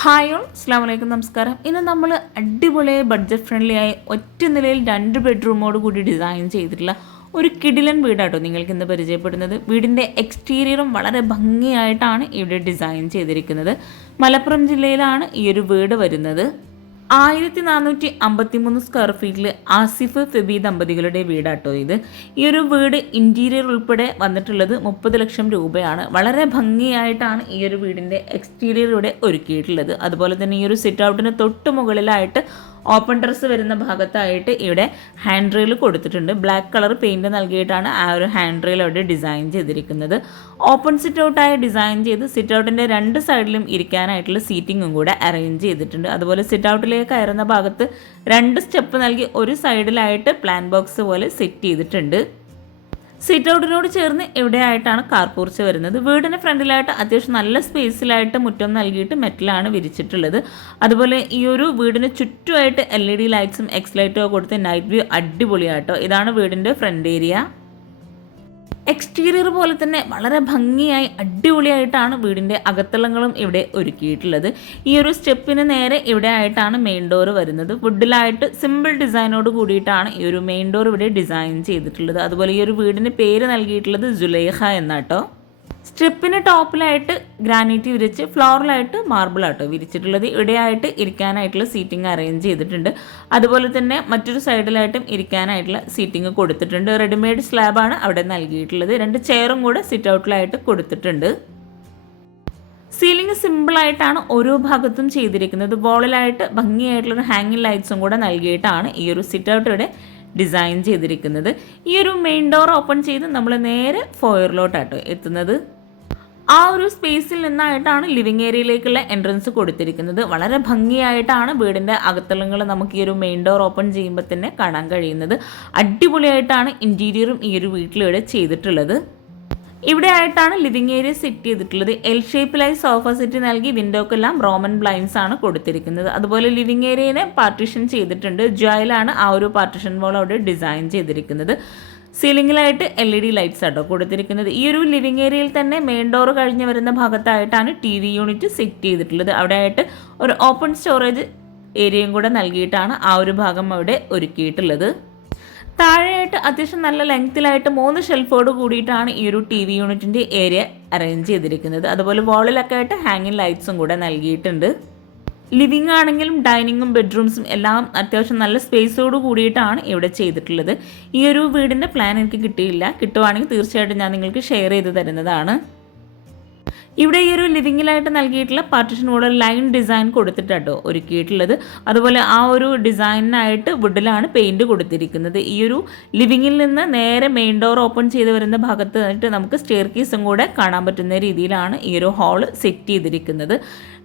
Hi all, അസ്സലാമു അലൈക്കും, നമസ്കാരം. ഇന്ന് നമ്മൾ അടിപൊളിയായി ബഡ്ജറ്റ് ഫ്രണ്ട്ലി ആയി ഒറ്റ നിലയിൽ 2 ബെഡ്റൂമോട് കൂടി ഡിസൈൻ ചെയ്തിട്ടുള്ള ഒരു കിടിലൻ വീടാട്ടോ നിങ്ങൾക്ക് ഇന്ന് പരിചയപ്പെടുന്നത്. വീടിൻ്റെ എക്സ്റ്റീരിയറും വളരെ ഭംഗിയായിട്ടാണ് ഇവിടെ ഡിസൈൻ ചെയ്തിരിക്കുന്നത്. മലപ്പുറം ജില്ലയിലാണ് ഈ ഒരു വീട് വരുന്നത്. 1453 സ്ക്വയർ ഫീറ്റിൽ ആസിഫ് ഫെബി ദമ്പതികളുടെ വീടാട്ടോ ഇത്. ഈ ഒരു വീട് ഇൻറ്റീരിയർ ഉൾപ്പെടെ വന്നിട്ടുള്ളത് 30 ലക്ഷം രൂപയാണ്. വളരെ ഭംഗിയായിട്ടാണ് ഈ ഒരു വീടിൻ്റെ എക്സ്റ്റീരിയർ ഇവിടെ ഒരുക്കിയിട്ടുള്ളത്. അതുപോലെ തന്നെ ഈ ഒരു സിറ്റ് ഔട്ടിന് തൊട്ട് മുകളിലായിട്ട് ഓപ്പൺ ടെറസ് വരുന്ന ഭാഗത്തായിട്ട് ഇവിടെ ഹാൻഡ് റെയിൽ കൊടുത്തിട്ടുണ്ട്. ബ്ലാക്ക് കളർ പെയിൻറ് നൽകിയിട്ടാണ് ആ ഒരു ഹാൻഡ് റെയിൽ അവിടെ ഡിസൈൻ ചെയ്തിരിക്കുന്നത്. ഓപ്പൺ സിറ്റ് ഔട്ടായി ഡിസൈൻ ചെയ്ത് സിറ്റ് ഔട്ടിൻ്റെ 2 സൈഡിലും ഇരിക്കാനായിട്ടുള്ള സീറ്റിങ്ങും കൂടെ അറേഞ്ച് ചെയ്തിട്ടുണ്ട്. അതുപോലെ സിറ്റ് ഔട്ടിലേക്ക് കയറുന്ന ഭാഗത്ത് 2 സ്റ്റെപ്പ് നൽകി ഒരു സൈഡിലായിട്ട് പ്ലാൻ ബോക്സ് പോലെ സെറ്റ് ചെയ്തിട്ടുണ്ട്. സിറ്റ് ഔട്ടിനോട് ചേർന്ന് ഇവിടെയായിട്ടാണ് കാർ പോർച്ച് വരുന്നത്. വീടിന് ഫ്രണ്ടിലായിട്ട് അത്യാവശ്യം നല്ല സ്പേസിലായിട്ട് മുറ്റം നൽകിയിട്ട് മെറ്റലാണ് വിരിച്ചിട്ടുള്ളത്. അതുപോലെ ഈ ഒരു വീടിന് ചുറ്റുമായിട്ട് LED ലൈറ്റ്സും എക്സ് ലൈറ്റോ കൊടുത്ത് നൈറ്റ് വ്യൂ അടിപൊളിയാട്ടോ. ഇതാണ് വീടിൻ്റെ ഫ്രണ്ട് ഏരിയ. എക്സ്റ്റീരിയർ പോലെ തന്നെ വളരെ ഭംഗിയായി അടിപൊളിയായിട്ടാണ് വീടിൻ്റെ അകത്തളങ്ങളും ഇവിടെ ഒരുക്കിയിട്ടുള്ളത്. ഈ ഒരു സ്റ്റെപ്പിന് നേരെ ഇവിടെ ആയിട്ടാണ് മെയിൻ ഡോർ വരുന്നത്. വുഡിലായിട്ട് സിമ്പിൾ ഡിസൈനോട് കൂടിയിട്ടാണ് ഈ ഒരു മെയിൻ ഡോർ ഇവിടെ ഡിസൈൻ ചെയ്തിട്ടുള്ളത്. അതുപോലെ ഈ ഒരു വീടിന് പേര് നൽകിയിട്ടുള്ളത് ജുലൈഖ എന്നാട്ടോ. സ്റ്റെപ്പിന് ടോപ്പിലായിട്ട് ഗ്രാനൈറ്റ് വിരിച്ച് ഫ്ലോറിലായിട്ട് മാർബിൾ ആട്ടോ വിരിച്ചിട്ടുള്ളത്. ഇവിടെയായിട്ട് ഇരിക്കാനായിട്ടുള്ള സീറ്റിംഗ് അറേഞ്ച് ചെയ്തിട്ടുണ്ട്. അതുപോലെ തന്നെ മറ്റൊരു സൈഡിലായിട്ടും ഇരിക്കാനായിട്ടുള്ള സീറ്റിംഗ് കൊടുത്തിട്ടുണ്ട്. റെഡിമെയ്ഡ് സ്ലാബാണ് അവിടെ നൽകിയിട്ടുള്ളത്. 2 ചെയറും കൂടെ സിറ്റ് ഔട്ടിലായിട്ട് കൊടുത്തിട്ടുണ്ട്. സീലിംഗ് സിമ്പിളായിട്ടാണ് ഓരോ ഭാഗത്തും ചെയ്തിരിക്കുന്നത്. വോളിലായിട്ട് ഭംഗിയായിട്ടുള്ളൊരു ഹാങ്ങിങ് ലൈറ്റ്സും കൂടെ നൽകിയിട്ടാണ് ഈ ഒരു സിറ്റ് ഔട്ട് ഇവിടെ ഡിസൈൻ ചെയ്തിരിക്കുന്നത്. ഈ ഒരു മെയിൻ ഡോർ ഓപ്പൺ ചെയ്ത് നമ്മൾ നേരെ ഫോയറിലോട്ടാട്ടോ എത്തുന്നത്. ആ ഒരു സ്പേസിൽ നിന്നായിട്ടാണ് ലിവിങ് ഏരിയയിലേക്കുള്ള എൻട്രൻസ് കൊടുത്തിരിക്കുന്നത്. വളരെ ഭംഗിയായിട്ടാണ് വീടിൻ്റെ അകത്തളങ്ങൾ നമുക്ക് ഈ ഒരു മെയിൻ ഡോർ ഓപ്പൺ ചെയ്യുമ്പോൾ തന്നെ കാണാൻ കഴിയുന്നത്. അടിപൊളിയായിട്ടാണ് ഇൻറ്റീരിയറും ഈ ഒരു വീട്ടിലിവിടെ ചെയ്തിട്ടുള്ളത്. ഇവിടെ ആയിട്ടാണ് ലിവിങ് ഏരിയ സെറ്റ് ചെയ്തിട്ടുള്ളത്. എൽ ഷേപ്പിലായി സോഫ സെറ്റ് നൽകി വിൻഡോക്കെല്ലാം റോമൻ ബ്ലൈൻഡ്സ് ആണ് കൊടുത്തിരിക്കുന്നത്. അതുപോലെ ലിവിങ് ഏരിയനെ പാർട്ടീഷൻ ചെയ്തിട്ടുണ്ട്. ജോയിലാണ് ആ ഒരു പാർട്ടീഷൻ വാൾ അവിടെ ഡിസൈൻ ചെയ്തിരിക്കുന്നത്. സീലിംഗിലായിട്ട് LED ലൈറ്റ്സ് ആട്ടോ കൊടുത്തിരിക്കുന്നത്. ഈ ഒരു ലിവിങ് ഏരിയയിൽ തന്നെ മെയിൻ ഡോർ കഴിഞ്ഞ് വരുന്ന ഭാഗത്തായിട്ടാണ് TV യൂണിറ്റ് സെറ്റ് ചെയ്തിട്ടുള്ളത്. അവിടെ ആയിട്ട് ഒരു ഓപ്പൺ സ്റ്റോറേജ് ഏരിയയും കൂടെ നൽകിയിട്ടാണ് ആ ഒരു ഭാഗം അവിടെ ഒരുക്കിയിട്ടുള്ളത്. താഴെയായിട്ട് അത്യാവശ്യം നല്ല ലെങ്ത്തിലായിട്ട് 3 ഷെൽഫോട് കൂടിയിട്ടാണ് ഈ ഒരു TV യൂണിറ്റിൻ്റെ ഏരിയ അറേഞ്ച് ചെയ്തിരിക്കുന്നത്. അതുപോലെ വാളിലൊക്കെ ആയിട്ട് ഹാങ്ങിങ് ലൈറ്റ്സും കൂടെ നൽകിയിട്ടുണ്ട്. ലിവിങ് ആണെങ്കിലും ഡൈനിങ്ങും ബെഡ്റൂംസും എല്ലാം അത്യാവശ്യം നല്ല സ്പേസോട് കൂടിയിട്ടാണ് ഇവിടെ ചെയ്തിട്ടുള്ളത്. ഈ ഒരു വീടിൻ്റെ പ്ലാൻ എനിക്ക് കിട്ടിയില്ല. കിട്ടുവാണെങ്കിൽ തീർച്ചയായിട്ടും ഞാൻ നിങ്ങൾക്ക് ഷെയർ ചെയ്ത് തരുന്നതാണ്. ഇവിടെ ഈ ഒരു ലിവിങ്ങിലായിട്ട് നൽകിയിട്ടുള്ള പാർട്ടിഷൻ വോൾ ലൈൻ ഡിസൈൻ കൊടുത്തിട്ടോ ഒരുക്കിയിട്ടുള്ളത്. അതുപോലെ ആ ഒരു ഡിസൈനിനായിട്ട് വുഡിലാണ് പെയിൻറ് കൊടുത്തിരിക്കുന്നത്. ഈ ഒരു ലിവിങ്ങിൽ നിന്ന് നേരെ മെയിൻ ഡോർ ഓപ്പൺ ചെയ്ത് വരുന്ന ഭാഗത്ത് നമുക്ക് സ്റ്റെയർ കേസും കൂടെ കാണാൻ പറ്റുന്ന രീതിയിലാണ് ഈ ഒരു ഹാൾ സെറ്റ് ചെയ്തിരിക്കുന്നത്.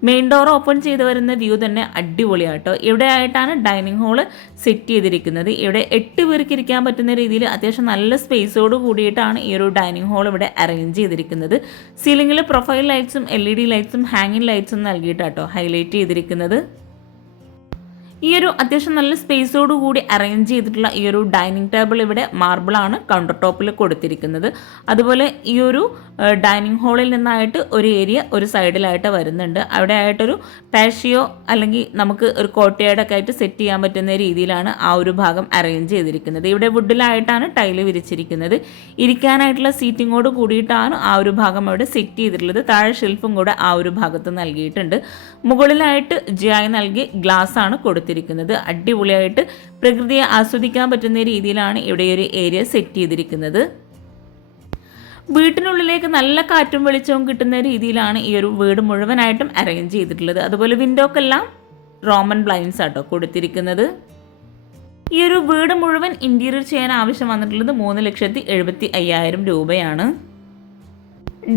മെയിൻ ഡോർ ഓപ്പൺ ചെയ്ത് വരുന്ന വ്യൂ തന്നെ അടിപൊളിയാട്ടോ. ഇവിടെ ആയിട്ടാണ് ഡൈനിങ് ഹാള് സെറ്റ് ചെയ്തിരിക്കുന്നത്. ഇവിടെ 8 പേർക്ക് ഇരിക്കാൻ പറ്റുന്ന രീതിയിൽ അത്യാവശ്യം നല്ല സ്പേസോട് കൂടിയിട്ടാണ് ഈ ഒരു ഡൈനിങ് ഹാൾ ഇവിടെ അറേഞ്ച് ചെയ്തിരിക്കുന്നത്. സീലിംഗിൽ പ്രൊഫൈൽ ലൈറ്റ്സും LED ലൈറ്റ്സും ഹാങ്ങിങ് ലൈറ്റ്സും നൽകിയിട്ടാട്ടോ ഹൈലൈറ്റ് ചെയ്തിരിക്കുന്നത്. ഈ ഒരു അത്യാവശ്യം നല്ല സ്പേസോട് കൂടി അറേഞ്ച് ചെയ്തിട്ടുള്ള ഈ ഒരു ഡൈനിങ് ടേബിൾ ഇവിടെ മാർബിളാണ് കൗണ്ടർ ടോപ്പിൽ കൊടുത്തിരിക്കുന്നത്. അതുപോലെ ഈ ഒരു ഡൈനിങ് ഹാളിൽ നിന്നായിട്ട് ഒരു ഏരിയ ഒരു സൈഡിലായിട്ട് വരുന്നുണ്ട്. അവിടെ ആയിട്ടൊരു പാഷിയോ അല്ലെങ്കിൽ നമുക്ക് ഒരു കോട്ടയാടൊക്കെ ആയിട്ട് സെറ്റ് ചെയ്യാൻ പറ്റുന്ന രീതിയിലാണ് ആ ഒരു ഭാഗം അറേഞ്ച് ചെയ്തിരിക്കുന്നത്. ഇവിടെ വുഡിലായിട്ടാണ് ടൈല് വിരിച്ചിരിക്കുന്നത്. ഇരിക്കാനായിട്ടുള്ള സീറ്റിങ്ങോട് കൂടിയിട്ടാണ് ആ ഒരു ഭാഗം അവിടെ സെറ്റ് ചെയ്തിട്ടുള്ളത്. താഴെ ഷെൽഫും കൂടെ ആ ഒരു ഭാഗത്ത് നൽകിയിട്ടുണ്ട്. മുകളിലായിട്ട് ജിയായി നൽകി ഗ്ലാസ് ആണ് കൊടുത്തിരിക്കുന്നത്. അടിപൊളിയായിട്ട് പ്രകൃതിയെ ആസ്വദിക്കാൻ പറ്റുന്ന രീതിയിലാണ് ഇവിടെ ഒരു ഏരിയ സെറ്റ് ചെയ്തിരിക്കുന്നത്. വീട്ടിനുള്ളിലേക്ക് നല്ല കാറ്റും വെളിച്ചവും കിട്ടുന്ന രീതിയിലാണ് ഈ ഒരു വീട് മുഴുവനായിട്ടും അറേഞ്ച് ചെയ്തിട്ടുള്ളത്. അതുപോലെ വിൻഡോക്കെല്ലാം റോമൻ ബ്ലൈൻഡ്സ് ആട്ടോ കൊടുത്തിരിക്കുന്നത്. ഈ ഒരു വീട് മുഴുവൻ ഇൻറ്റീരിയർ ചെയ്യാൻ ആവശ്യം വന്നിട്ടുള്ളത് 3,75,000 രൂപയാണ്.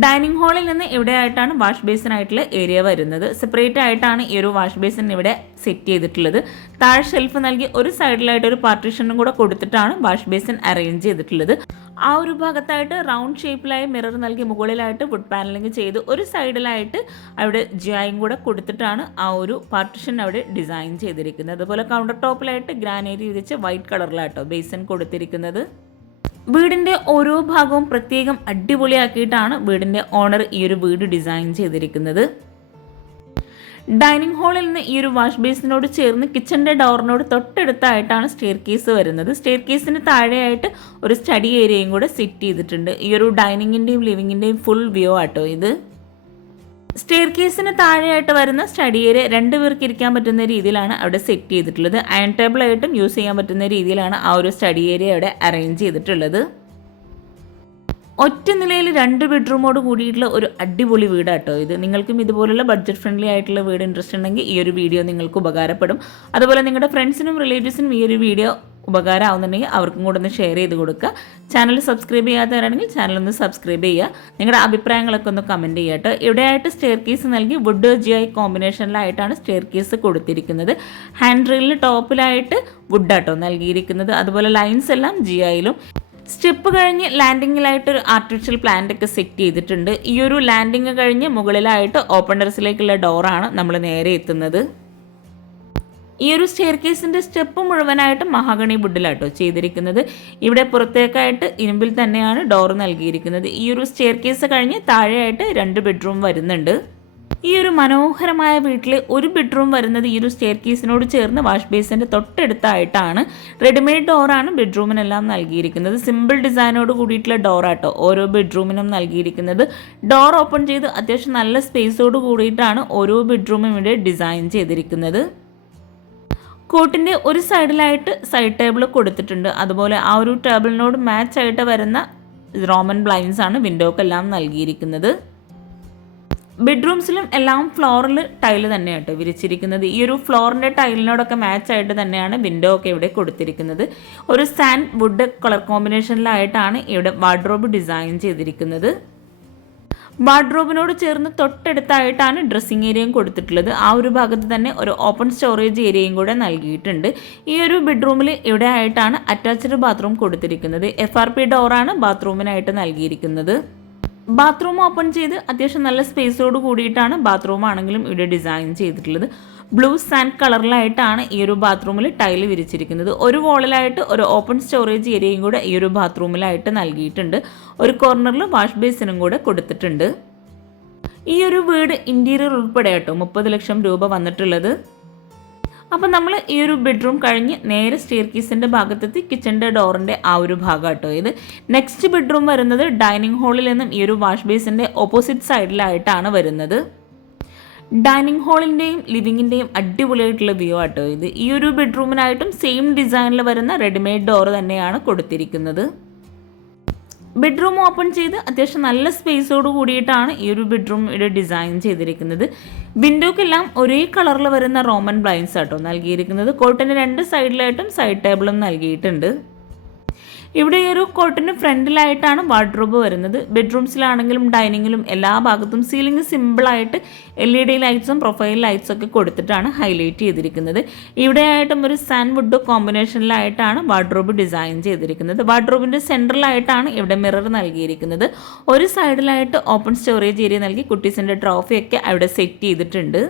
ഡൈനിങ് ഹാളിൽ നിന്ന് ഇവിടെ ആയിട്ടാണ് വാഷ് ബേസിനായിട്ടുള്ള ഏരിയ വരുന്നത്. സെപ്പറേറ്റ് ആയിട്ടാണ് ഈ ഒരു വാഷ് ബേസിൻ ഇവിടെ സെറ്റ് ചെയ്തിട്ടുള്ളത്. താഴെ ഷെൽഫ് നൽകി ഒരു സൈഡിലായിട്ട് ഒരു പാർട്ടീഷനും കൂടെ കൊടുത്തിട്ടാണ് വാഷ് ബേസിൻ അറേഞ്ച് ചെയ്തിട്ടുള്ളത്. ആ ഒരു ഭാഗത്തായിട്ട് റൗണ്ട് ഷേപ്പിലായി മിറർ നൽകി മുകളിലായിട്ട് വുഡ് പാനലിംഗ് ചെയ്ത് ഒരു സൈഡിലായിട്ട് അവിടെ ജിയായും കൂടെ കൊടുത്തിട്ടാണ് ആ ഒരു പാർട്ടീഷൻ അവിടെ ഡിസൈൻ ചെയ്തിരിക്കുന്നത്. അതുപോലെ കൗണ്ടർ ടോപ്പിലായിട്ട് ഗ്രാനൈറ്റ് വിരിച്ച് വൈറ്റ് കളറിലായിട്ടോ ബേസിൻ കൊടുത്തിരിക്കുന്നത്. വീടിൻ്റെ ഓരോ ഭാഗവും പ്രത്യേകം അടിപൊളിയാക്കിയിട്ടാണ് വീടിൻ്റെ ഓണർ ഈ ഒരു വീട് ഡിസൈൻ ചെയ്തിരിക്കുന്നത്. ഡൈനിങ് ഹാളിൽ നിന്ന് ഈ ഒരു വാഷ് ബേസിനോട് ചേർന്ന് കിച്ചണിൻ്റെ ഡോറിനോട് തൊട്ടടുത്തായിട്ടാണ് സ്റ്റെയർ കേസ് വരുന്നത്. സ്റ്റെയർ കേസിന് താഴെയായിട്ട് ഒരു സ്റ്റഡി ഏരിയയും കൂടെ സെറ്റ് ചെയ്തിട്ടുണ്ട്. ഈ ഒരു ഡൈനിങ്ങിൻ്റെയും ലിവിങ്ങിൻ്റെയും ഫുൾ വ്യൂ ആട്ടോ ഇത്. സ്റ്റെയർ കേസിന് താഴെയായിട്ട് വരുന്ന സ്റ്റഡി ഏരിയ 2 പേർക്ക് ഇരിക്കാൻ പറ്റുന്ന രീതിയിലാണ് അവിടെ സെറ്റ് ചെയ്തിട്ടുള്ളത്. അയൺ ടേബിളായിട്ടും യൂസ് ചെയ്യാൻ പറ്റുന്ന രീതിയിലാണ് ആ ഒരു സ്റ്റഡി ഏരിയ അവിടെ അറേഞ്ച് ചെയ്തിട്ടുള്ളത്. ഒറ്റ നിലയിൽ 2 ബെഡ്റൂമോട് കൂടിയിട്ടുള്ള ഒരു അടിപൊളി വീടാട്ടോ ഇത്. നിങ്ങൾക്കും ഇതുപോലുള്ള ബഡ്ജറ്റ് ഫ്രണ്ട്ലി ആയിട്ടുള്ള വീട് ഇൻട്രസ്റ്റ് ഉണ്ടെങ്കിൽ ഈ ഒരു വീഡിയോ നിങ്ങൾക്ക് ഉപകാരപ്പെടും. അതുപോലെ നിങ്ങളുടെ ഫ്രണ്ട്സിനും റിലേറ്റീവ്സിനും ഈ ഒരു വീഡിയോ ഉപകാരമാവുന്നുണ്ടെങ്കിൽ അവർക്കും കൂടെ ഒന്ന് ഷെയർ ചെയ്ത് കൊടുക്കുക. ചാനൽ സബ്സ്ക്രൈബ് ചെയ്യാത്തവരാണെങ്കിൽ ചാനൽ ഒന്ന് സബ്സ്ക്രൈബ് ചെയ്യുക. നിങ്ങളുടെ അഭിപ്രായങ്ങളൊക്കെ ഒന്ന് കമൻറ്റ് ചെയ്യുക കേട്ടോ. ഇവിടെയായിട്ട് സ്റ്റെയർ കേസ് നൽകി വുഡ് GI കോമ്പിനേഷനിലായിട്ടാണ് സ്റ്റെയർ കേസ് കൊടുത്തിരിക്കുന്നത്. ഹാൻഡ് റെയിലിന് ടോപ്പിലായിട്ട് വുഡാട്ടോ നൽകിയിരിക്കുന്നത്. അതുപോലെ ലൈൻസ് എല്ലാം GIയിലും. സ്റ്റെപ്പ് കഴിഞ്ഞ് ലാൻഡിങ്ങിലായിട്ടൊരു ആർട്ടിഫിഷ്യൽ പ്ലാന്റ് ഒക്കെ സെറ്റ് ചെയ്തിട്ടുണ്ട്. ഈ ഒരു ലാൻഡിങ് കഴിഞ്ഞ് മുകളിലായിട്ട് ഓപ്പൺ ടെറസിലേക്കുള്ള ഡോറാണ് നമ്മൾ നേരെ എത്തുന്നത്. ഈ ഒരു സ്റ്റെയർ കേസിൻ്റെ സ്റ്റെപ്പ് മുഴുവനായിട്ട് മഹാഗണി വുഡിലാട്ടോ ചെയ്തിരിക്കുന്നത്. ഇവിടെ പുറത്തേക്കായിട്ട് ഇരുമ്പിൽ തന്നെയാണ് ഡോർ നൽകിയിരിക്കുന്നത്. ഈ ഒരു സ്റ്റെയർ കേസ് കഴിഞ്ഞ് താഴെയായിട്ട് 2 ബെഡ്റൂം വരുന്നുണ്ട്. ഈ ഒരു മനോഹരമായ വീട്ടിൽ ഒരു ബെഡ്റൂം വരുന്നത് ഈ ഒരു സ്റ്റെയർ കേസിനോട് ചേർന്ന് വാഷ് ബേസിൻ്റെ തൊട്ടടുത്തായിട്ടാണ്. റെഡിമെയ്ഡ് ഡോറാണ് ബെഡ്റൂമിനെല്ലാം നൽകിയിരിക്കുന്നത്. സിമ്പിൾ ഡിസൈനോട് കൂടിയിട്ടുള്ള ഡോറാട്ടോ ഓരോ ബെഡ്റൂമിനും നൽകിയിരിക്കുന്നത്. ഡോർ ഓപ്പൺ ചെയ്ത് അത്യാവശ്യം നല്ല സ്പേസോട് കൂടിയിട്ടാണ് ഓരോ ബെഡ്റൂമും ഇവിടെ ഡിസൈൻ ചെയ്തിരിക്കുന്നത്. കോട്ടിൻ്റെ ഒരു സൈഡിലായിട്ട് സൈഡ് ടേബിൾ കൊടുത്തിട്ടുണ്ട്. അതുപോലെ ആ ഒരു ടേബിളിനോട് മാച്ച് ആയിട്ട് വരുന്ന റോമൻ ബ്ലൈൻസ് ആണ് വിൻഡോക്കെല്ലാം നൽകിയിരിക്കുന്നത്. ബെഡ്റൂംസിലും എല്ലാം ഫ്ലോറിൽ ടൈല് തന്നെയാട്ടോ വിരിച്ചിരിക്കുന്നത്. ഈ ഒരു ഫ്ലോറിൻ്റെ ടൈലിനോടൊക്കെ മാച്ച് ആയിട്ട് തന്നെയാണ് വിൻഡോ ഒക്കെ ഇവിടെ കൊടുത്തിരിക്കുന്നത്. ഒരു സാൻഡ് വുഡ് കളർ കോമ്പിനേഷനിലായിട്ടാണ് ഇവിടെ വാർഡ്രോബ് ഡിസൈൻ ചെയ്തിരിക്കുന്നത്. വാർഡ്രോബിനോട് ചേർന്ന് തൊട്ടടുത്തായിട്ടാണ് ഡ്രസ്സിങ് ഏരിയയും കൊടുത്തിട്ടുള്ളത്. ആ ഒരു ഭാഗത്ത് തന്നെ ഒരു ഓപ്പൺ സ്റ്റോറേജ് ഏരിയയും കൂടെ നൽകിയിട്ടുണ്ട്. ഈ ഒരു ബെഡ്റൂമിൽ ഇവിടെ ആയിട്ടാണ് അറ്റാച്ച്ഡ് ബാത്റൂം കൊടുത്തിരിക്കുന്നത്. FRP ഡോറാണ് ബാത്റൂമിനായിട്ട് നൽകിയിരിക്കുന്നത്. ബാത്റൂം ഓപ്പൺ ചെയ്ത് അത്യാവശ്യം നല്ല സ്പേസോട് കൂടിയിട്ടാണ് ബാത്റൂം ആണെങ്കിലും ഇവിടെ ഡിസൈൻ ചെയ്തിട്ടുള്ളത്. ബ്ലൂ സാൻഡ് കളറിലായിട്ടാണ് ഈ ഒരു ബാത്റൂമിൽ ടൈല് വിരിച്ചിരിക്കുന്നത്. ഒരു വോളിലായിട്ട് ഒരു ഓപ്പൺ സ്റ്റോറേജ് ഏരിയയും കൂടെ ഈ ഒരു ബാത്റൂമിലായിട്ട് നൽകിയിട്ടുണ്ട്. ഒരു കോർണറിൽ വാഷ് ബേസിനും കൂടെ കൊടുത്തിട്ടുണ്ട്. ഈ ഒരു വീട് ഇൻറ്റീരിയർ ഉൾപ്പെടെ കേട്ടോ 30 ലക്ഷം രൂപ വന്നിട്ടുള്ളത്. അപ്പം നമ്മൾ ഈ ഒരു ബെഡ്റൂം കഴിഞ്ഞ് നേരെ സ്റ്റെയർ കേസിൻ്റെ ഭാഗത്തെത്തി കിച്ചണിൻ്റെ ഡോറിൻ്റെ ആ ഒരു ഭാഗം കേട്ടോ ഇത്. നെക്സ്റ്റ് ബെഡ്റൂം വരുന്നത് ഡൈനിങ് ഹാളിൽ നിന്നും ഈ ഒരു വാഷ് ബേസിൻ്റെ ഓപ്പോസിറ്റ് സൈഡിലായിട്ടാണ് വരുന്നത്. ഡൈനിങ് ഹാളിൻ്റെയും ലിവിങ്ങിൻ്റെയും അടിപൊളിയായിട്ടുള്ള വ്യൂ ആട്ടോ ഇത്. ഈ ഒരു ബെഡ്റൂമിനായിട്ടും സെയിം ഡിസൈനിൽ വരുന്ന റെഡിമെയ്ഡ് ഡോർ തന്നെയാണ് കൊടുത്തിരിക്കുന്നത്. ബെഡ്റൂം ഓപ്പൺ ചെയ്ത് അത്യാവശ്യം നല്ല സ്പേസോട് കൂടിയിട്ടാണ് ഈ ഒരു ബെഡ്റൂം ഇവിടെ ഡിസൈൻ ചെയ്തിരിക്കുന്നത്. വിൻഡോക്കെല്ലാം ഒരേ കളറിൽ വരുന്ന റോമൻ ബ്ലൈൻസ് ആട്ടോ നൽകിയിരിക്കുന്നത്. കോട്ടിന് 2 സൈഡിലായിട്ടും സൈഡ് ടേബിളും നൽകിയിട്ടുണ്ട്. ഇവിടെ ഒരു കോട്ടിന് ഫ്രണ്ടിലായിട്ടാണ് വാർഡ്രോബ് വരുന്നത്. ബെഡ്റൂംസിലാണെങ്കിലും ഡൈനിങ്ങിലും എല്ലാ ഭാഗത്തും സീലിംഗ് സിമ്പിളായിട്ട് LED ലൈറ്റ്സും പ്രൊഫൈൽ ലൈറ്റ്സും ഒക്കെ കൊടുത്തിട്ടാണ് ഹൈലൈറ്റ് ചെയ്തിരിക്കുന്നത്. ഇവിടെയായിട്ടും ഒരു സാൻഡ് വുഡ് കോമ്പിനേഷനിലായിട്ടാണ് വാർഡ്രോബ് ഡിസൈൻ ചെയ്തിരിക്കുന്നത്. വാർഡ്രോബിൻ്റെ സെൻറ്ററിലായിട്ടാണ് ഇവിടെ മിറർ നൽകിയിരിക്കുന്നത്. ഒരു സൈഡിലായിട്ട് ഓപ്പൺ സ്റ്റോറേജ് ഏരിയ നൽകി കുട്ടീസിൻ്റെ ട്രോഫിയൊക്കെ അവിടെ സെറ്റ് ചെയ്തിട്ടുണ്ട്.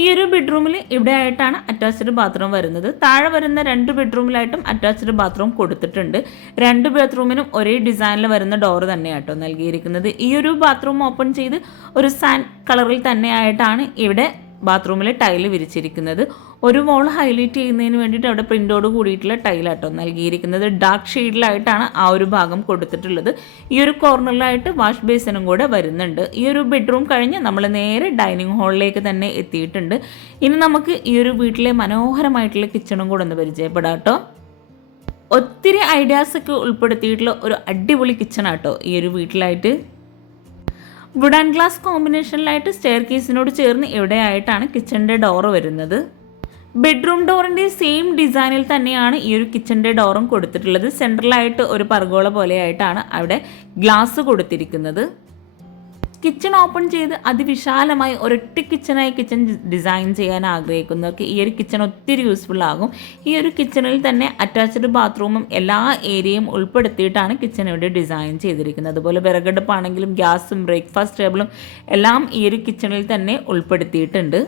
ഈ ഒരു ബെഡ്റൂമിൽ ഇവിടെ ആയിട്ടാണ് അറ്റാച്ച്ഡ് ബാത്റൂം വരുന്നത്. താഴെ വരുന്ന 2 ബെഡ്റൂമിലായിട്ടും അറ്റാച്ച്ഡ് ബാത്റൂം കൊടുത്തിട്ടുണ്ട്. 2 ബാത്റൂമിനും ഒരേ ഡിസൈനിൽ വരുന്ന ഡോർ തന്നെയാട്ടോ നൽകിയിരിക്കുന്നത്. ഈ ഒരു ബാത്റൂം ഓപ്പൺ ചെയ്ത് ഒരു സാൻഡ് കളറിൽ തന്നെയായിട്ടാണ് ഇവിടെ ബാത്റൂമിൽ ടൈല് വിരിച്ചിരിക്കുന്നത്. ഒരു വോൾ ഹൈലൈറ്റ് ചെയ്യുന്നതിന് വേണ്ടിയിട്ട് അവിടെ പ്രിൻ്റോട് കൂടിയിട്ടുള്ള ടൈലാട്ടോ നൽകിയിരിക്കുന്നത്. ഡാർക്ക് ഷെയ്ഡിലായിട്ടാണ് ആ ഒരു ഭാഗം കൊടുത്തിട്ടുള്ളത്. ഈ ഒരു കോർണറിലായിട്ട് വാഷ് ബേസിനും കൂടെ വരുന്നുണ്ട്. ഈ ഒരു ബെഡ്റൂം കഴിഞ്ഞ് നമ്മൾ നേരെ ഡൈനിങ് ഹാളിലേക്ക് തന്നെ എത്തിയിട്ടുണ്ട്. ഇനി നമുക്ക് ഈ ഒരു വീട്ടിലെ മനോഹരമായിട്ടുള്ള കിച്ചണും കൂടെ ഒന്ന് പരിചയപ്പെടാം കേട്ടോ. ഒത്തിരി ഐഡിയാസൊക്കെ ഉൾപ്പെടുത്തിയിട്ടുള്ള ഒരു അടിപൊളി കിച്ചണാട്ടോ ഈ ഒരു വീട്ടിലായിട്ട്. വുഡ് ആൻഡ് ഗ്ലാസ് കോമ്പിനേഷനിലായിട്ട് സ്റ്റെയർ കേസിനോട് ചേർന്ന് ഇവിടെയായിട്ടാണ് കിച്ചണിൻ്റെ ഡോറ് വരുന്നത്. ബെഡ്റൂം ഡോറിൻ്റെ സെയിം ഡിസൈനിൽ തന്നെയാണ് ഈ ഒരു കിച്ചണിൻ്റെ ഡോറും കൊടുത്തിട്ടുള്ളത്. സെൻട്രലായിട്ട് ഒരു പർഗോള പോലെയായിട്ടാണ് അവിടെ ഗ്ലാസ് കൊടുത്തിരിക്കുന്നത്. കിച്ചൺ ഓപ്പൺ ചെയ്ത് അതിവിശാലമായി ഒരൊറ്റ കിച്ചണായി കിച്ചൺ ഡിസൈൻ ചെയ്യാൻ ആഗ്രഹിക്കുന്നവർക്ക് ഈ ഒരു കിച്ചൺ ഒത്തിരി യൂസ്ഫുൾ ആകും. ഈ ഒരു കിച്ചണിൽ തന്നെ അറ്റാച്ച്ഡ് ബാത്റൂമും എല്ലാ ഏരിയയും ഉൾപ്പെടുത്തിയിട്ടാണ് കിച്ചൺ ഇവിടെ ഡിസൈൻ ചെയ്തിരിക്കുന്നത്. അതുപോലെ വിറകടുപ്പാണെങ്കിലും ഗ്യാസും ബ്രേക്ക്ഫാസ്റ്റ് ടേബിളും എല്ലാം ഈ ഒരു കിച്ചണിൽ തന്നെ ഉൾപ്പെടുത്തിയിട്ടുണ്ട്.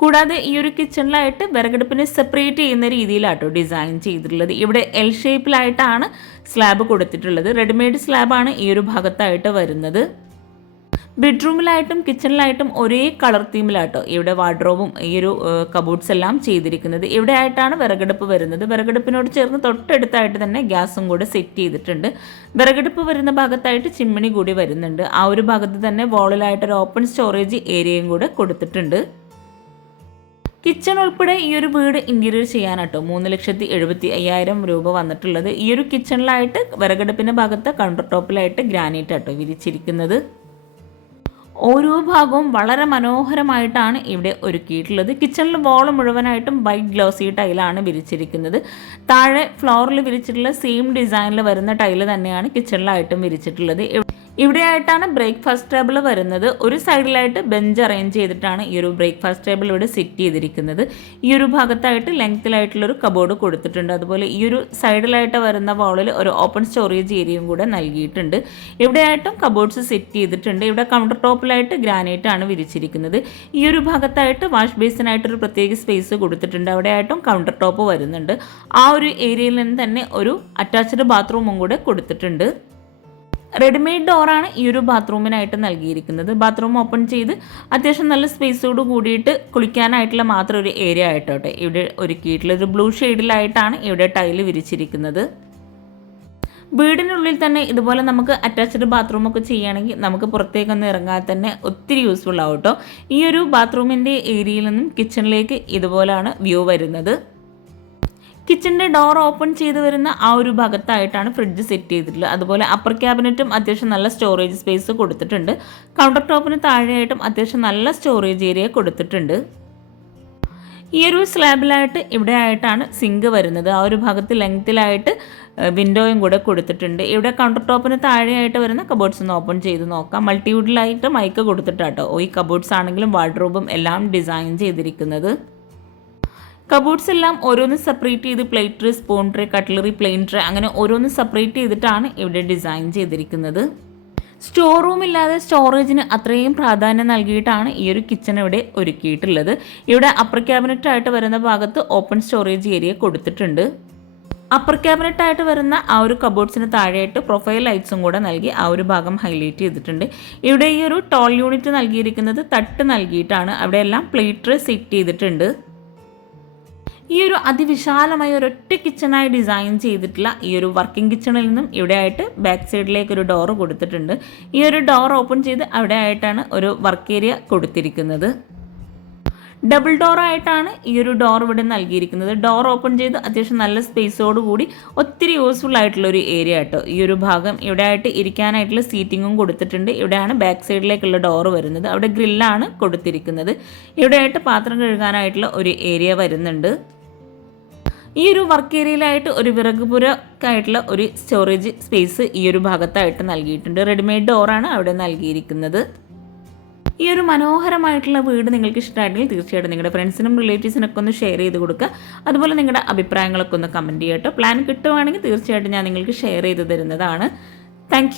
കൂടാതെ ഈ ഒരു കിച്ചണിലായിട്ട് വിറകടുപ്പിനെ സെപ്പറേറ്റ് ചെയ്യുന്ന രീതിയിലാട്ടോ ഡിസൈൻ ചെയ്തിട്ടുള്ളത്. ഇവിടെ എൽ ഷേപ്പിലായിട്ടാണ് സ്ലാബ് കൊടുത്തിട്ടുള്ളത്. റെഡിമെയ്ഡ് സ്ലാബാണ് ഈ ഒരു ഭാഗത്തായിട്ട് വരുന്നത്. ബെഡ്റൂമിലായിട്ടും കിച്ചണിലായിട്ടും ഒരേ കളർ തീമിലാട്ടോ ഇവിടെ വാർഡ്രോബും ഈ ഒരു കബോർഡ്സ് എല്ലാം ചെയ്തിരിക്കുന്നത്. ഇവിടെ ആയിട്ടാണ് വിറകടുപ്പ് വരുന്നത്. വിറകടുപ്പിനോട് ചേർന്ന് തൊട്ടടുത്തായിട്ട് തന്നെ ഗ്യാസും കൂടെ സെറ്റ് ചെയ്തിട്ടുണ്ട്. വിറകടുപ്പ് വരുന്ന ഭാഗത്തായിട്ട് ചിമ്മിണി കൂടി വരുന്നുണ്ട്. ആ ഒരു ഭാഗത്ത് തന്നെ വോളിലായിട്ടൊരു ഓപ്പൺ സ്റ്റോറേജ് ഏരിയയും കൂടെ കൊടുത്തിട്ടുണ്ട്. കിച്ചൺ ഉൾപ്പെടെ ഈ ഒരു വീട് ഇൻറ്റീരിയർ ചെയ്യാനാട്ടോ 3,75,000 രൂപ വന്നിട്ടുള്ളത്. ഈ ഒരു കിച്ചണിലായിട്ട് വിറകടുപ്പിൻ്റെ ഭാഗത്ത് കൗണ്ടർ ടോപ്പിലായിട്ട് ഗ്രാനൈറ്റ് ആട്ടോ വിരിച്ചിരിക്കുന്നത്. ഓരോ ഭാഗവും വളരെ മനോഹരമായിട്ടാണ് ഇവിടെ ഒരുക്കിയിട്ടുള്ളത്. കിച്ചണിൽ വോൾ മുഴുവനായിട്ടും വൈറ്റ് ഗ്ലോസി ടൈലാണ് വിരിച്ചിരിക്കുന്നത്. താഴെ ഫ്ലോറിൽ വിരിച്ചിട്ടുള്ള സെയിം ഡിസൈനിൽ വരുന്ന ടൈല് തന്നെയാണ് കിച്ചണിലായിട്ടും വിരിച്ചിട്ടുള്ളത്. ഇവിടെയായിട്ടാണ് ബ്രേക്ക്ഫാസ്റ്റ് ടേബിൾ വരുന്നത്. ഒരു സൈഡിലായിട്ട് ബെഞ്ച് അറേഞ്ച് ചെയ്തിട്ടാണ് ഈ ഒരു ബ്രേക്ക്ഫാസ്റ്റ് ടേബിൾ ഇവിടെ സെറ്റ് ചെയ്തിരിക്കുന്നത്. ഈ ഒരു ഭാഗത്തായിട്ട് ലെങ്ത്തിലായിട്ടുള്ളൊരു കബോർഡ് കൊടുത്തിട്ടുണ്ട്. അതുപോലെ ഈ ഒരു സൈഡിലായിട്ട് വരുന്ന വാളിൽ ഒരു ഓപ്പൺ സ്റ്റോറേജ് ഏരിയയും കൂടെ നൽകിയിട്ടുണ്ട്. ഇവിടെയായിട്ടും കബോർഡ്സ് സെറ്റ് ചെയ്തിട്ടുണ്ട്. ഇവിടെ കൗണ്ടർ ടോപ്പിലായിട്ട് ഗ്രാനൈറ്റ് ആണ് വിരിച്ചിരിക്കുന്നത്. ഈ ഒരു ഭാഗത്തായിട്ട് വാഷ് ബേസിനായിട്ടൊരു പ്രത്യേക സ്പേസ് കൊടുത്തിട്ടുണ്ട്. അവിടെയായിട്ടും കൗണ്ടർ ടോപ്പ് വരുന്നുണ്ട്. ആ ഒരു ഏരിയയിൽ നിന്ന് തന്നെ ഒരു അറ്റാച്ച്ഡ് ബാത്റൂമും കൂടെ കൊടുത്തിട്ടുണ്ട്. റെഡിമെയ്ഡ് ഡോറാണ് ഈ ഒരു ബാത്റൂമിനായിട്ട് നൽകിയിരിക്കുന്നത്. ബാത്റൂം ഓപ്പൺ ചെയ്ത് അത്യാവശ്യം നല്ല സ്പേസോട് കൂടിയിട്ട് കുളിക്കാനായിട്ടുള്ള മാത്രം ഒരു ഏരിയ ആയിട്ടോട്ടെ ഇവിടെ ഒരുക്കിയിട്ടുള്ള ഒരു ബ്ലൂ ഷെയ്ഡിലായിട്ടാണ് ഇവിടെ ടൈല് വിരിച്ചിരിക്കുന്നത്. വീടിനുള്ളിൽ തന്നെ ഇതുപോലെ നമുക്ക് അറ്റാച്ച്ഡ് ബാത്റൂമൊക്കെ ചെയ്യുകയാണെങ്കിൽ നമുക്ക് പുറത്തേക്കൊന്നും ഇറങ്ങാതെ തന്നെ ഒത്തിരി യൂസ്ഫുൾ ആവും കേട്ടോ. ഈ ഒരു ബാത്റൂമിൻ്റെ ഏരിയയിൽ നിന്നും കിച്ചണിലേക്ക് ഇതുപോലെയാണ് വ്യൂ വരുന്നത്. കിച്ചണിൻ്റെ ഡോർ ഓപ്പൺ ചെയ്ത് വരുന്ന ആ ഒരു ഭാഗത്തായിട്ടാണ് ഫ്രിഡ്ജ് സെറ്റ് ചെയ്തിട്ടുള്ളത്. അതുപോലെ അപ്പർ ക്യാബിനറ്റും അത്യാവശ്യം നല്ല സ്റ്റോറേജ് സ്പേസ് കൊടുത്തിട്ടുണ്ട്. കൗണ്ടർ ടോപ്പിന് താഴെയായിട്ടും അത്യാവശ്യം നല്ല സ്റ്റോറേജ് ഏരിയ കൊടുത്തിട്ടുണ്ട്. ഈ ഒരു സ്ലാബിലായിട്ട് ഇവിടെ ആയിട്ടാണ് സിങ്ക് വരുന്നത്. ആ ഒരു ഭാഗത്ത് ലെങ്ത്തിലായിട്ട് വിൻഡോയും കൂടെ കൊടുത്തിട്ടുണ്ട്. ഇവിടെ കൗണ്ടർ ടോപ്പിന് താഴെയായിട്ട് വരുന്ന കബോർഡ്സ് ഒന്ന് ഓപ്പൺ ചെയ്ത് നോക്കാം. മൾട്ടിവുഡിലായിട്ട് മൈക്ക് കൊടുത്തിട്ടാട്ടോ ഈ കബോർഡ്സ് ആണെങ്കിലും വാർഡ്രോബും എല്ലാം ഡിസൈൻ ചെയ്തിരിക്കുന്നത്. കബോർഡ്സ് എല്ലാം ഓരോന്ന് സെപ്പറേറ്റ് ചെയ്ത് plate tray, spoon tray, cutlery, plain tray അങ്ങനെ ഓരോന്ന് സെപ്പറേറ്റ് ചെയ്തിട്ടാണ് ഇവിടെ ഡിസൈൻ ചെയ്തിരിക്കുന്നത്. സ്റ്റോർ റൂം ഇല്ലാതെ സ്റ്റോറേജിന് അത്രയും പ്രാധാന്യം നൽകിയിട്ടാണ് ഈ ഒരു കിച്ചൺ ഇവിടെ ഒരുക്കിയിട്ടുള്ളത്. ഇവിടെ അപ്പർ ക്യാബിനറ്റ് ആയിട്ട് വരുന്ന ഭാഗത്ത് ഓപ്പൺ സ്റ്റോറേജ് ഏരിയ കൊടുത്തിട്ടുണ്ട്. അപ്പർ ക്യാബിനറ്റ് ആയിട്ട് വരുന്ന ആ ഒരു കബോർഡ്സിന് താഴെയായിട്ട് പ്രൊഫൈൽ ലൈറ്റ്സും കൂടെ നൽകി ആ ഒരു ഭാഗം ഹൈലൈറ്റ് ചെയ്തിട്ടുണ്ട്. ഇവിടെ ഈ ഒരു ടോൾ യൂണിറ്റ് നൽകിയിരിക്കുന്നത് തട്ട് നൽകിയിട്ടാണ്. അവിടെയെല്ലാം പ്ലേറ്റ് ട്രേ സെറ്റ് ചെയ്തിട്ടുണ്ട്. ഈ ഒരു അതിവിശാലമായ ഒരൊറ്റ കിച്ചണായി ഡിസൈൻ ചെയ്തിട്ടുള്ള ഈ ഒരു വർക്കിംഗ് കിച്ചണിൽ നിന്നും ഇവിടെ ആയിട്ട് ബാക്ക് സൈഡിലേക്ക് ഒരു ഡോർ കൊടുത്തിട്ടുണ്ട്. ഈ ഒരു ഡോർ ഓപ്പൺ ചെയ്ത് അവിടെ ആയിട്ടാണ് ഒരു വർക്ക് ഏരിയ കൊടുത്തിരിക്കുന്നത്. ഡബിൾ ഡോറായിട്ടാണ് ഈ ഒരു ഡോർ ഇവിടെ നൽകിയിരിക്കുന്നത്. ഡോർ ഓപ്പൺ ചെയ്ത് അത്യാവശ്യം നല്ല സ്പേസോട് കൂടി ഒത്തിരി യൂസ്ഫുൾ ആയിട്ടുള്ള ഒരു ഏരിയ ആട്ടോ. ഈ ഒരു ഭാഗം ഇവിടെ ആയിട്ട് ഇരിക്കാനായിട്ടുള്ള സീറ്റിങ്ങും കൊടുത്തിട്ടുണ്ട്. ഇവിടെയാണ് ബാക്ക് സൈഡിലേക്കുള്ള ഡോർ വരുന്നത്. അവിടെ ഗ്രില്ലാണ് കൊടുത്തിരിക്കുന്നത്. ഇവിടെ ആയിട്ട് പാത്രം കഴുകാനായിട്ടുള്ള ഒരു ഏരിയ വരുന്നുണ്ട്. ഈ ഒരു വർക്ക് ഏരിയയിലായിട്ട് ഒരു വിറകുപുരക്കായിട്ടുള്ള ഒരു സ്റ്റോറേജ് സ്പേസ് ഈ ഒരു ഭാഗത്തായിട്ട് നൽകിയിട്ടുണ്ട്. റെഡിമെയ്ഡ് ഡോറാണ് അവിടെ നൽകിയിരിക്കുന്നത്. ഈ ഒരു മനോഹരമായിട്ടുള്ള വീട് നിങ്ങൾക്ക് ഇഷ്ടമായിട്ടെങ്കിൽ തീർച്ചയായിട്ടും നിങ്ങളുടെ ഫ്രണ്ട്സിനും റിലേറ്റീവ്സിനൊക്കെ ഒന്ന് ഷെയർ ചെയ്ത് കൊടുക്കുക. അതുപോലെ നിങ്ങളുടെ അഭിപ്രായങ്ങളൊക്കെ ഒന്ന് കമൻറ്റ് ചെയ്യട്ടോ. പ്ലാൻ കിട്ടുവാണെങ്കിൽ തീർച്ചയായിട്ടും ഞാൻ നിങ്ങൾക്ക് ഷെയർ ചെയ്ത് തരുന്നതാണ്. താങ്ക്